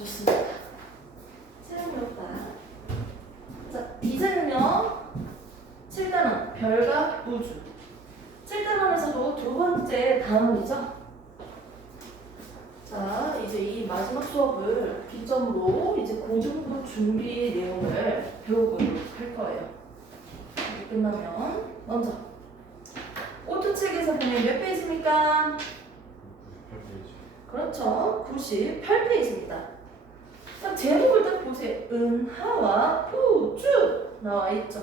좋습니다. 7단 자, 이제는요. 7단원 별과 우주. 7단원에서도 두 번째 단원이죠. 자, 이제 이 마지막 수업을 기점으로 이제 고등부 준비 내용을 배워보도록 할 거예요. 이렇게 끝나면 먼저 오토책에서 보면 몇 페이지입니까? 98페이지. 그렇죠. 98페이지입니다. 자, 제목을 딱 보세요. 은하와 우주 나와 있죠.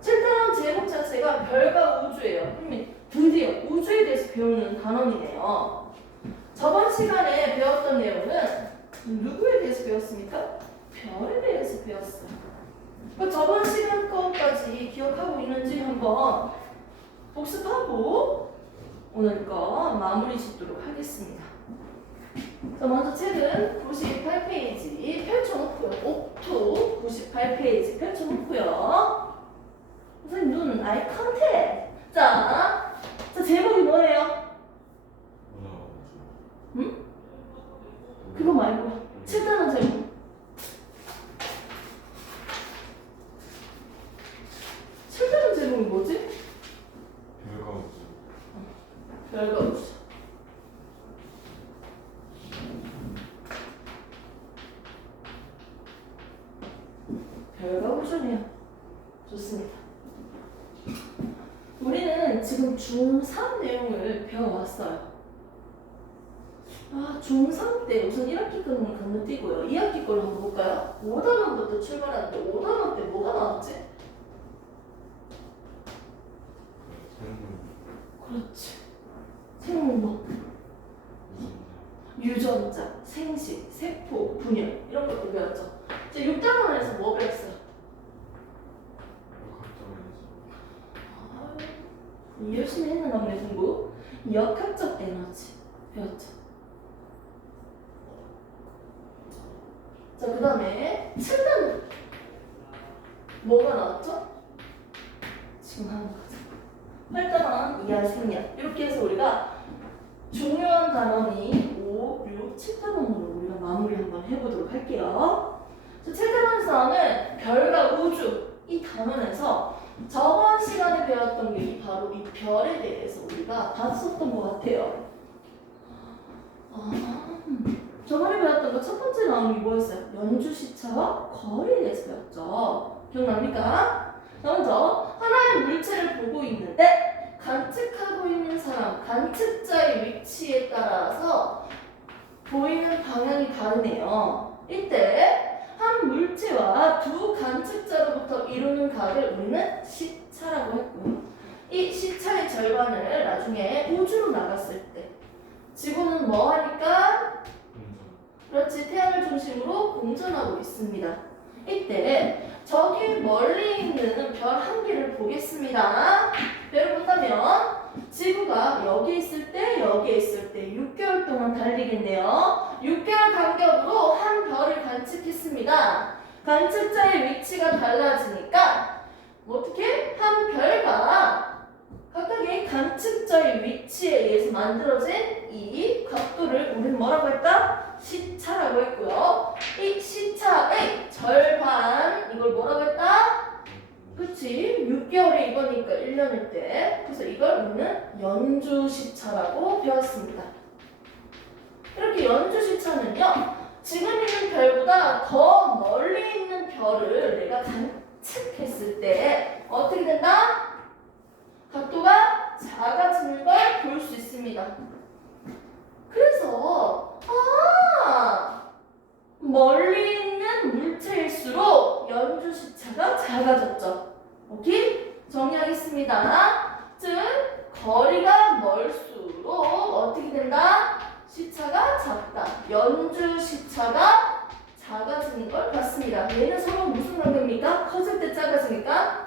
7단원 제목 자체가 별과 우주예요. 그러면 드디어 우주에 대해서 배우는 단원이네요. 저번 시간에 배웠던 내용은 누구에 대해서 배웠습니까? 별에 대해서 배웠어요. 그 저번 시간 거까지 기억하고 있는지 한번 복습하고 오늘 거 마무리 짓도록 하겠습니다. 자, 먼저 책은 98페이지 펼쳐놓고요. 옥토 98페이지 펼쳐놓고요. 선생님 눈 아이 컨택. 자, 제목이 뭐예요? 응? 그거 말고 7단원 제목. 7단원 제목이 뭐지? 별과 우주. 별과 우주. 별과 우주네요. 좋습니다. 우리는 지금 중3 내용을 배워왔어요. 중3 때 우선 1학기 거는 건너뛰고요. 2학기 걸 한번 볼까요? 5단원부터 출발하는데 5단원 때 뭐가 나왔지? 그렇지. 생물, 유전자, 생식, 세포, 분열 이런 것도 배웠죠. 이제 6단원에서 뭐 배웠어요? 열심히 했는 남의 공부. 역학적 에너지 배웠죠. 자, 그 다음에 7단 뭐가 나왔죠? 지금 하는 거죠. 8단원 이하 생략. 이렇게 해서 우리가 중요한 단원이 5, 6, 7단원으로 우리가 마무리 한번 해보도록 할게요. 자, 7단원에서는 별과 우주 이 단원에서 저번 시간에 배웠던 게 바로 이 별에 대해서 우리가 봤었던 것 같아요. 저번에 배웠던 거 첫 번째 나온 게 뭐였어요? 연주 시차와 거리에 대해서 배웠죠. 기억납니까? 먼저 하나의 물체를 보고 있는데 관측하고 있는 사람, 관측자의 위치에 따라서 보이는 방향이 다르네요. 이때 한 물체와 두 관측자로부터 이루는 각을 우리는 시차라고 했고요. 이 시차의 절반을 나중에 우주로 나갔을 때 지구는 뭐 하니까? 그렇지, 태양을 중심으로 공전하고 있습니다. 이때 저기 멀리 있는 별 한 개를 보겠습니다. 별을 본다면 지구가 여기 있을 때 여기에 있을 때 6개월 동안 달리겠네요. 6개월 간격으로 한 별을 관측했습니다. 관측자의 위치가 달라지니까 어떻게? 한 별과 각각의 관측자의 위치에 의해서 만들어진 이 각도를 우리는 뭐라고 할까? 시차라고 했고요. 이 시차의 절반 이걸 뭐라고 했다? 그치? 6개월에 이거니까 1년일 때. 그래서 이걸 우리는 연주 시차라고 배웠습니다. 이렇게 연주 시차는요, 지금 있는 별보다 더 멀리 있는 별을 내가 관측했을 때 어떻게 된다? 각도가 작아지는 걸 볼 수 있습니다. 그래서 멀리 있는 물체일수록 연주 시차가 작아졌죠. 오케이? 정리하겠습니다. 즉 거리가 멀수록 어떻게 된다? 시차가 작다. 연주 시차가 작아지는 걸 봤습니다. 얘는 서로 무슨 관계입니까? 커질 때 작아지니까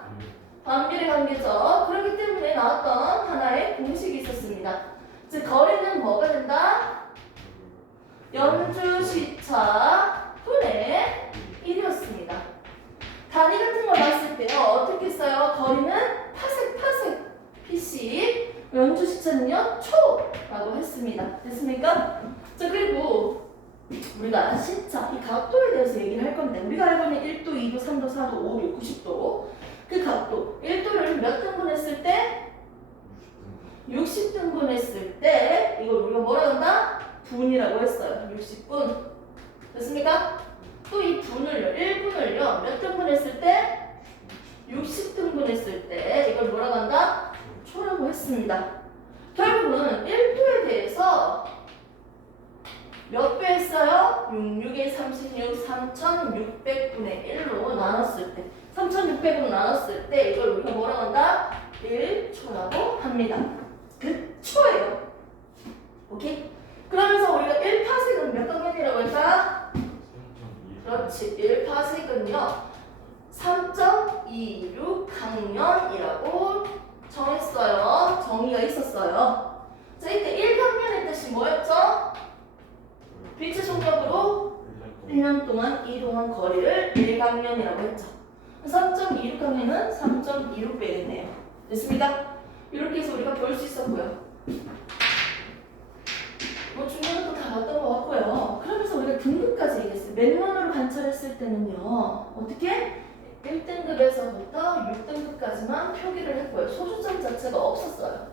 반비례 관계죠. 그렇기 때문에 나왔던 하나의 공식이 있었습니다. 즉 거리는 뭐가 된다? 연주 시차 분의 1이었습니다. 단위 같은 걸 봤을 때요, 어떻게 써요? 거리는 파섹 pc, 연주 시차는요 초라고 했습니다. 됐습니까? 자, 그리고 우리가 시차, 이 각도에 대해서 얘기를 할 건데 우리가 알고 있는 1도, 2도, 3도, 4도, 5도, 6, 90도 그 각도 1도를 몇 등분 했을 때? 60등분 했을 때 이걸 우리가 뭐라 한다? 분이라고 했어요. 60분 됐습니까? 또 이 분을요 1분을요 몇 등분 했을 때? 60등분 했을 때 이걸 뭐라고 한다? 초라고 했습니다. 결국은 1도에 대해서 몇 배 했어요? 66에 36, 3600분의 1로 나눴을 때 3600으로 나눴을 때 이걸 우리가 뭐라고 한다? 1초라고 합니다. 그 초예요. 오케이? 그러면서 우리가 1파색은 몇 강면이라고 했다? 그렇지. 1파색은요 3.26 강면이라고 정했어요. 정의가 있었어요. 자, 이때 1강면의 뜻이 뭐였죠? 빛의 속력으로 1년 동안 이동한 거리를 1강면이라고 했죠. 3.26강면은 3.26배겠네요. 됐습니까? 이렇게 해서 우리가 볼 수 있었고요. 뭐 중요한 것도 다 봤던 것 같고요. 그러면서 우리가 등급까지 얘기했어요. 맨눈으로 관찰했을 때는요. 어떻게? 1등급에서부터 6등급까지만 표기를 했고요. 소수점 자체가 없었어요.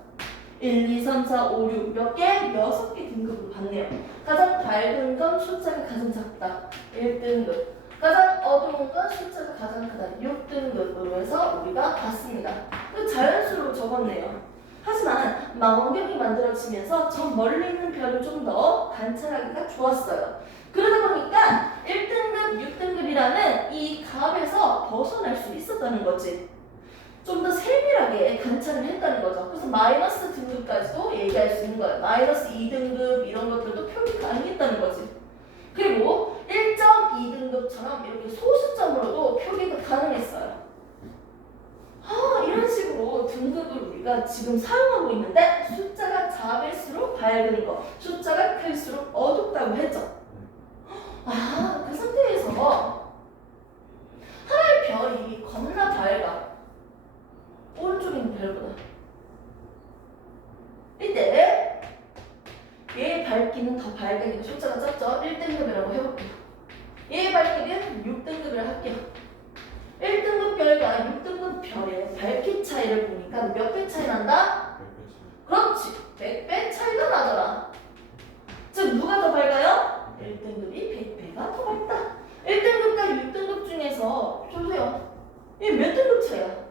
1, 2, 3, 4, 5, 6 몇 개? 6개 등급으로 봤네요. 가장 밝은 건 숫자가 가장 작다. 1등급. 가장 어두운 건 숫자가 가장 크다. 6등급으로 해서 우리가 봤습니다. 그 자연수로 적었네요. 하지만 망원경이 만들어지면서 저 멀리 있는 별을 좀 더 관찰하기가 좋았어요. 그러다 보니까 1등급, 6등급이라는 이 값에서 벗어날 수 있었다는 거지. 좀 더 세밀하게 관찰을 했다는 거죠. 그래서 마이너스 등급까지도 얘기할 수 있는 거예요. 마이너스 2등급 이런 것들도 표기 가능했다는 거지. 그리고 1.2등급처럼 이렇게 소수점으로도 표기가 가능했어요. 이런 식으로 등급을 우리가 지금 사용하고 있는데 숫자가 작을수록 밝은 거, 숫자가 클수록 어둡다고 했죠. 그 상태에서 하나의 별이 겁나 밝아. 오른쪽에 있는 별보다. 이때 얘의 밝기는 더 밝으니까 숫자가 작죠. 1등급이라고 해볼게요. 얘의 밝기는 6등급이라고 할게요. 1등급 별과 6등급 별의 밝기 차이를 보니까 몇 배 차이 난다? 그렇지. 100배 차이가 나더라. 즉 누가 더 밝아요? 1등급이 100배가 더 밝다. 1등급과 6등급 중에서 보세요. 이게 몇 등급 차이야?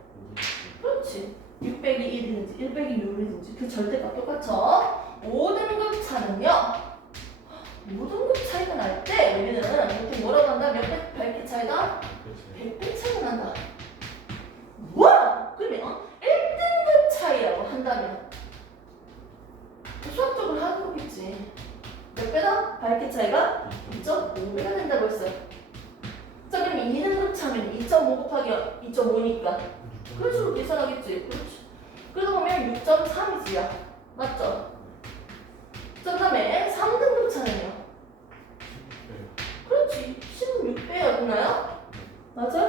그렇지. 600이 1이든지 100이 6이든지 그 절대값 똑같죠? 5등급 차는요. 5등급 차이가 날 때 우리는 보통 뭐라고 한다? 몇 배 밝기 차이다? 100배 차이가 난다. 와! 그러면 1등급 차이라고 한다면 수학적으로 하는 거겠지. 몇 배다? 밝기 차이가 2.5배가 된다고 했어요. 자, 그럼 2등급 차면 2.5 곱하기 2.5니까 그런 식으로 계산하겠지. 그렇지. 그러다 보면 6.3이지야. 맞죠? 자, 그 다음에 3등급 차는요. 그렇지. 16배였나요? 맞아?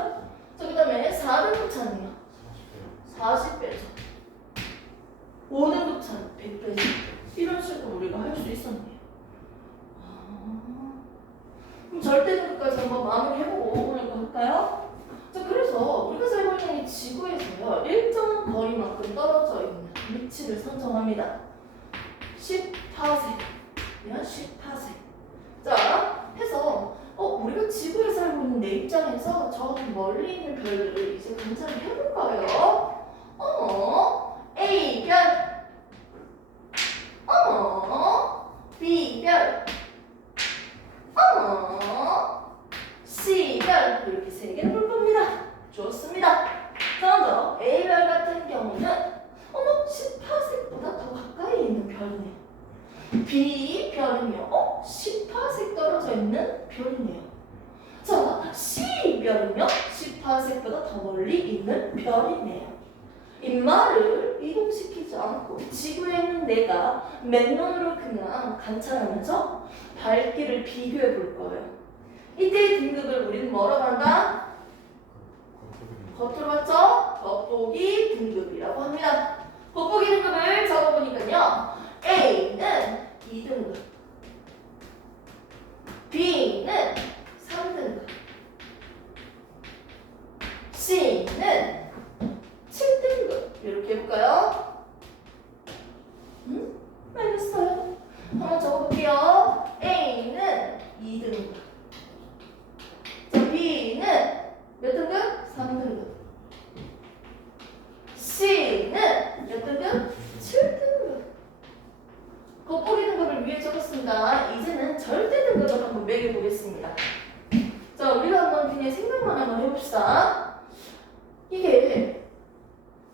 자, 그 다음에 4등급 차는요. 40배죠. 5등급 차는 100배죠. 이런 식으로 우리가 할 수 있었네요. 그럼 절대등급까지 한번 마무리해보고 오늘 볼까요? 자, 그래서 우리가 살고 있는 이 지구에서요. 일정한 거리만큼 떨어져 있는 위치를 선정합니다. 10파세. 10파세. 자, 해서 우리가 지구에 살고 있는 내 입장에서 저 멀리 있는 별들을 이제 관찰을 해볼 거예요. A 별, B 별, C 별 이렇게 세 개를 볼 겁니다. 좋습니다. 자, 먼저 A 별 같은 경우는 10파색보다 더 가까이 있는 별이네요. B 별은요, 10파색 떨어져 있는 별이네요. 자, C 별은요, 10파색보다 더 멀리 있는 별이네요. 이 말을 이동시키지 않고 지구에 있는 내가 맨눈으로 그냥 관찰하면서 밝기를 비교해 볼 거예요. 이때의 등급을 우리는 뭐라고 한다? 겉으로 봤죠? 겉보기 등급이라고 합니다. 겉보기 등급을 적어보니까요. A는 2등급, B 2등급. 자, B는 몇 등급? 3등급. C는 몇 등급? 7등급. 겉보기 등급을 위해 적었습니다. 이제는 절대 등급을 한번 매겨보겠습니다. 자, 우리가 한번 그냥 생각만 한번 해봅시다. 이게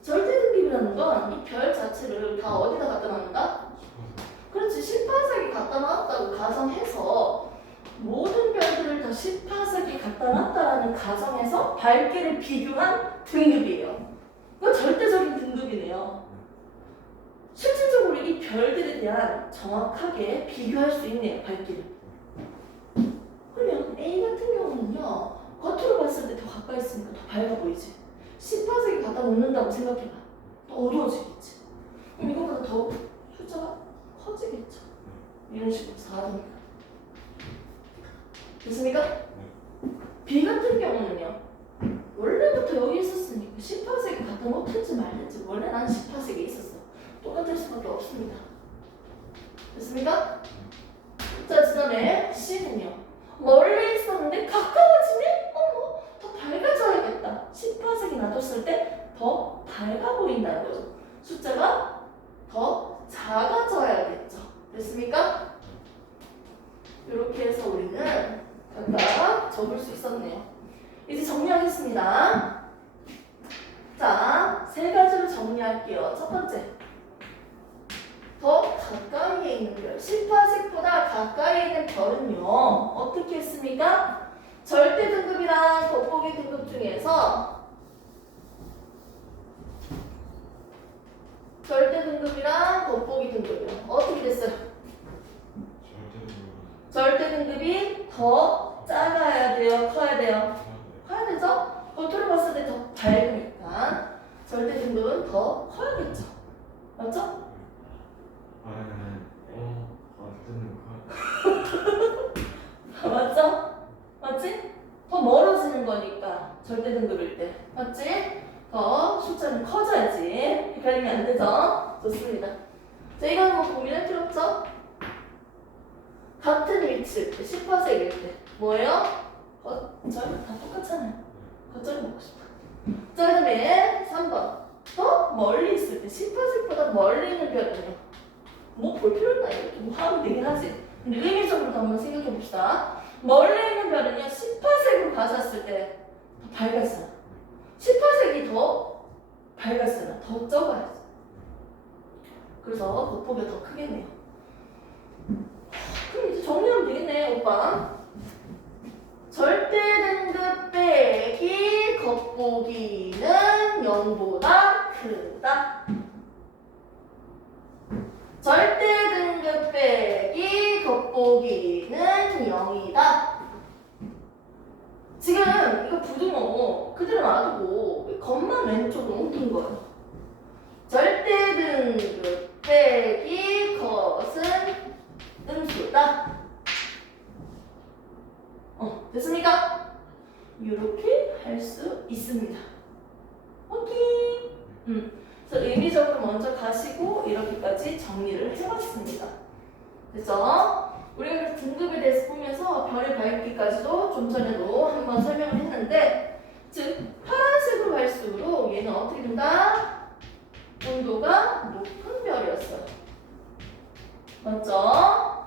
절대 등급이라는 건 이 별 자체를 다 어디다 갖다 놨는다? 그렇지, 10파색이 갖다 놨다고 가정해서 모든 별들을 다 10파색이 갖다 놨다라는 가정에서 밝기를 비교한 등급이에요. 이거 절대적인 등급이네요. 실질적으로 이 별들에 대한 정확하게 비교할 수 있네요, 밝기를. 그러면 A 같은 경우는요, 겉으로 봤을 때 더 가까이 있으니까 더 밝아 보이지. 10파색이 갖다 놓는다고 생각해봐. 더 어두워지겠지. 그럼 이거보다 더 숫자가 커지겠죠. 이런 식으로 4등급. 됐습니까? B 같은 경우는요, 원래부터 여기 있었으니까 10파색이 갖다 놓든지 말든지 원래 난 10파색이 있었어. 똑같을 수밖에 없습니다. 됐습니까? 자, 그 다음에 C는요, 멀리 있었는데 가까워지네? 더 밝아져야겠다. 10파색이 놔뒀을 때 더 밝아 보인다는 거죠. 숫자가 더 작아져야겠죠. 됐습니까? 이렇게 해서 우리는 각각 적을 수 있었네요. 이제 정리하겠습니다. 자, 세 가지로 정리할게요. 첫 번째, 더 가까이에 있는 별, 10파색보다 가까이에 있는 별은요, 어떻게 했습니까? 절대 등급이랑 겉보기 등급 중에서 절대 등급이랑 겉보기 등급이랑 어떻게 됐어요? 절대 등급이 더 작아야 돼요? 커야 돼요? 커야 되죠? 겉으로 봤을 때 더 밝으니까 절대 등급은 더 커야겠죠? 맞죠? 맞죠? 맞지? 더 멀어지는 거니까 절대 등급일 때 맞지? 더 숫자는 커져야지. 헷갈리면 안 되죠? 좋습니다. 자, 이건 뭐 고민할 필요 없죠? 같은 위치일 때, 10파색일 때 뭐예요? 겉절 다 똑같잖아요. 겉절이 먹고 싶다. 자, 그 다음에 3번, 더 멀리 있을 때 10파색보다 멀리 있는 별은요, 뭐 볼 필요 있나? 이렇게 뭐 하면 되긴 하지. 근데 의미적으로 한번 생각해 봅시다. 멀리 있는 별은요, 10파색으로 가졌을 때 더 밝았어요. 10파색이 더 밝았어요. 더 적어야지. 그래서 겉보기가 더 크겠네요. 그럼 이제 정리하면 되겠네, 오빠. 절대 등급 빼기 겉보기는 0보다 크다. 절대 등급 빼기 겉보기는 0이다. 지금 이거 부등호 그대로 놔두고 겉만 왼쪽으로 옮긴 거예요. 절대 등급 빼기 겉은 음수다. 됐습니까? 이렇게 할 수 있습니다. 오케이. 그래서 의미적으로 먼저 가시고 이렇게까지 정리를 해봤습니다. 그래서 우리가 등급에 대해서 보면서 별의 밝기까지도 좀 전에도 한번 설명을 했는데, 즉 파란색으로 갈수록 얘는 어떻게 된다? 온도가 높은 별이었어요. 맞죠?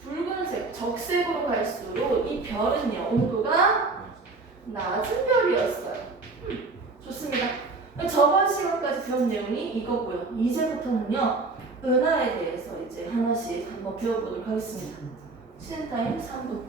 붉은색, 적색으로 갈수록 이 별은요, 온도가 낮은 별이었어요. 좋습니다. 저번 시간까지 배운 내용이 이거고요. 이제부터는요, 은하에 대해서 이제 하나씩 한번 배워보도록 하겠습니다. 쉬는 타임 3분.